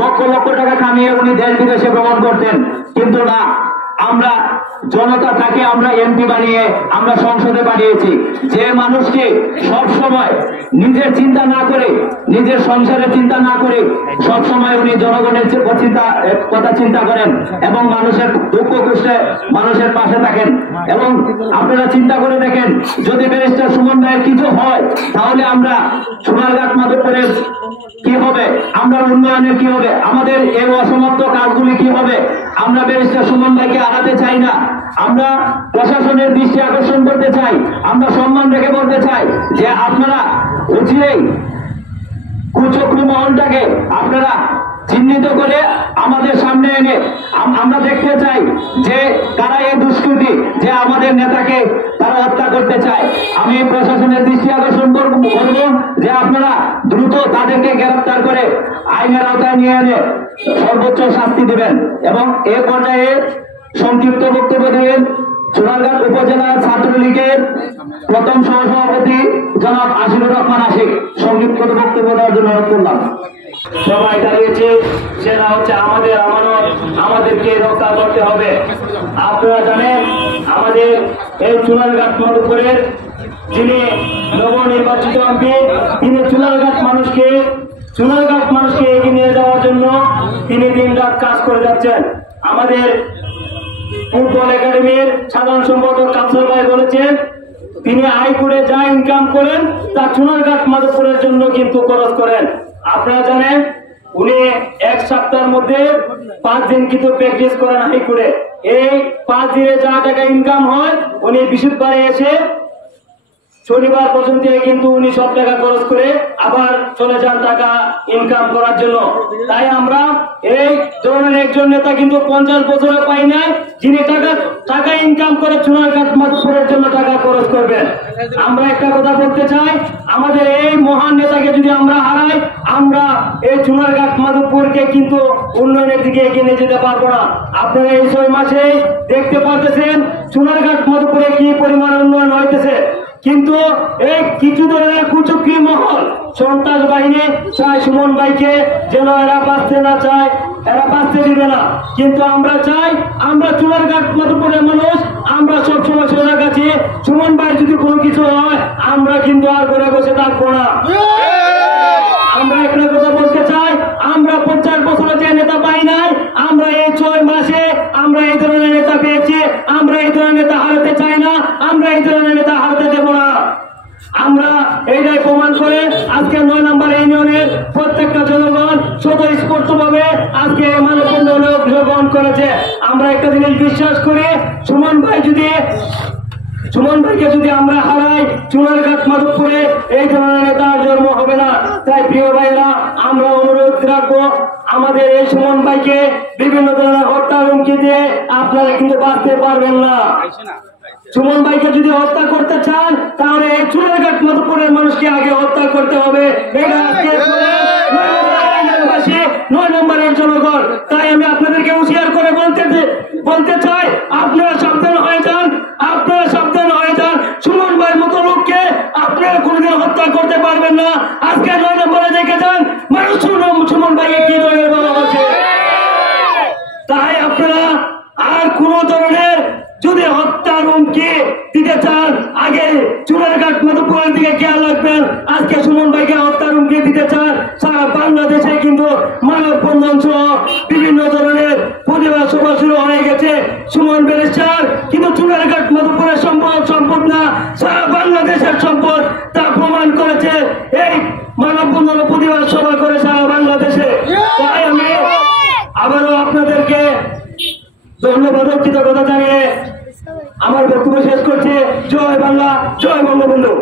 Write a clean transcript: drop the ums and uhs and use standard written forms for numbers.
লক্ষ লক্ষ টাকা কামিয়ে উনি দেশ বিদেশে ভ্রমণ করতেন, কিন্তু না, আমরা জনতা তাকে আমরা এমপি বানিয়ে আমরা সংসদে পাঠিয়েছি। যে মানুষকে সব সময় নিজের চিন্তা না করে, নিজের সংসারের চিন্তা না করে সব সময় উনি জনগণের কথা চিন্তা করেন এবং মানুষের দুঃখ কষ্টে মানুষের পাশে থাকেন। এবং আপনারা চিন্তা করে দেখেন, যদি ব্যারিস্টার সুমন ভাইয়ের কিছু হয় তাহলে আমরা সোনারঘাট মাধবপুরের কি হবে, আমরা উন্নয়নের কি হবে, আমাদের এই অসমাপ্ত কাজগুলি কি হবে। আমরা ব্যারিস্টার সুমন ভাইকে হারাতে চাই না, আমরা প্রশাসনের দৃষ্টি আকর্ষণ করতে চাই, আমরা সম্মান রেখে বলতে চাই যে আপনারা অচিরেই কুচক্রী মহলটাকে আপনারা চিহ্নিত করে আমাদের সামনে এনে আমরা দেখতে চাই যে কারা এই দুষ্কৃতী, যে আমাদের নেতাকে তারা হত্যা করতে চায়। আমি প্রশাসনের দৃষ্টি আকর্ষণ করব যে আপনারা দ্রুত তাদেরকে গ্রেফতার করে আইনের আওতায় নিয়ে এনে সর্বোচ্চ শাস্তি দেবেন। এবং এ পর্যায়ে সংক্ষিপ্ত বক্তব্য দেবেন সোনারঘাট উপজেলা ছাত্রলীগের প্রথম সহসভাপতি জনাব আশিকুর রহমান আশিক। সংক্ষিপ্ত বক্তব্য দেওয়ার জন্য অনুরোধ করলাম। সবাই দাঁড়িয়েছে, সেটা হচ্ছে আমাদের আমানত, আমাদেরকে রক্ষা করতে হবে। আপনারা জানেন আমাদের এই সোনারঘাট মাধবপুরের যিনি নবনির্বাচিত এমপি, তিনি সোনারঘাট মানুষকে এগিয়ে নিয়ে যাওয়ার জন্য তিনি দিন রাত কাজ করে যাচ্ছেন। আমাদের ফুটবল একাডেমির সাধারণ সম্পাদক কাপসার ভাই বলেছেন, তিনি আয় করে যা ইনকাম করেন তা সোনারঘাট মাধবপুরের জন্য কিন্তু খরচ করেন। আপনারা জানেন উনি এক সপ্তাহের মধ্যে 5 দিন কিন্তু প্র্যাকটিস করেন হাই করে। এই 5 দিনে যা টাকা ইনকাম হয় উনি বৃহস্পতিবারে এসে শনিবার পর্যন্ত কিন্তু উনি সব টাকা খরচ করে আবার চলে যান টাকা ইনকাম করার জন্য। তাই আমরা এই ধরনের একজন নেতা কিন্তু 50 বছরে পাই নাই, যিনি টাকা ইনকাম করে সোনারঘাট মাধবপুরের জন্য টাকা খরচ করবেন। আমরা একটা কথা বলতে চাই, আমাদের এই মহান নেতাকে যদি আমরা হারাই, আমরা এই সোনারঘাট মাধবপুরকে কিন্তু উন্নয়নের দিকে এগিয়ে নিয়ে যেতে পারবো না। আপনারা এই 6 মাসে দেখতে পারতেছেন সোনারঘাট মাধবপুরে কি পরিমাণ উন্নয়ন হইতেছে, কিন্তু এই কিছু ধরনের কুচক্রী মহল সন্ত্রাস বাহিনী চায় সুমন ভাইকে যেন এরা বাঁচতে না চায়, এরা বাঁচতে দিবে না। কিন্তু আমরা চাই, আমরা সোনারঘাট মাধবপুরের মানুষ, আমরা সবসময় সোনার কাছে সুমন ভাই যদি কোনো কিছু হয় আমরা কিন্তু আর ঘরে বসে থাকবো না। আমরা একটা কথা বলতে চাই, আমরা 50 বছরে যে নেতা পাই নাই, আমরা এই 6 মাসে আমরা এই ধরনের নেতা পেয়েছি। আমরা এই ধরনের নেতা হারাতে চাই না, আমরা এই ধরনের নেতা হারাতে দেব না। আমরা এইটাই প্রমাণ করে আজকে 9 নম্বর ইউনিয়নের প্রত্যেকটা জনগণ স্বতঃস্ফূর্তভাবে আজকে মানববন্ধনে অংশগ্রহণ করেছে। আমরা একটা জিনিস বিশ্বাস করি, সুমন ভাইকে যদি আমরা হারাই, সোনারঘাট মাধবপুরে এই ধরনের নেতার জন্ম হবে না। তাই প্রিয় ভাইরা, আমরা অনুরোধ রাখবো, আমাদের এই সুমন ভাইকে বিভিন্ন ধরনের হত্যার হুমকি দিয়ে আপনারা কিন্তু বাঁচতে পারবেন না। সুমন ভাইকে যদি হত্যা করতে চান তাহলে এই সোনারঘাট মাধবপুরের মানুষকে আগে হত্যা করতে হবে। এটা আজকে 9 নম্বরের জনগণ। তাই আমি আপনাদেরকে হুঁশিয়ার করে বলতে চাই, আপনারা সাবধান হয়ে যান, আপনারা সাবধান হয়ে যান। সুমন ভাইয়ের মতো লোককে আপনারা কোনোদিন হত্যা করতে পারবেন না। আজকে 9 নম্বরে দেখে যান মানুষ সুমন ভাইকে কি ধরনের ভালোবাসে। তাই আপনারা আর কোন ধরনের যদি হত্যার হুমকি দিতে চান, আগে সোনারঘাট মাধবপুরের দিকে খেয়াল রাখবেন। আজকে সুমন ভাইকে হত্যার হুমকি দিতে চান, সারা বাংলাদেশে কিন্তু মানববন্ধন সহ বিভিন্ন ধরনের প্রতিবাদ সভা শুরু হয়ে গেছে। সুমন ব্যারিস্টার কিন্তু সোনারঘাট মাধবপুরের সম্পদ না, সারা বাংলাদেশের সম্পদ, তা প্রমাণ করেছে এই মানববন্ধন প্রতিবাদ সভা করে সারা বাংলাদেশে। তাই আমি আবারও আপনাদেরকে ধন্যবাদ কৃতজ্ঞতা জানিয়ে আমার বক্তব্য শেষ করছি। জয় বাংলা, জয় বঙ্গবন্ধু।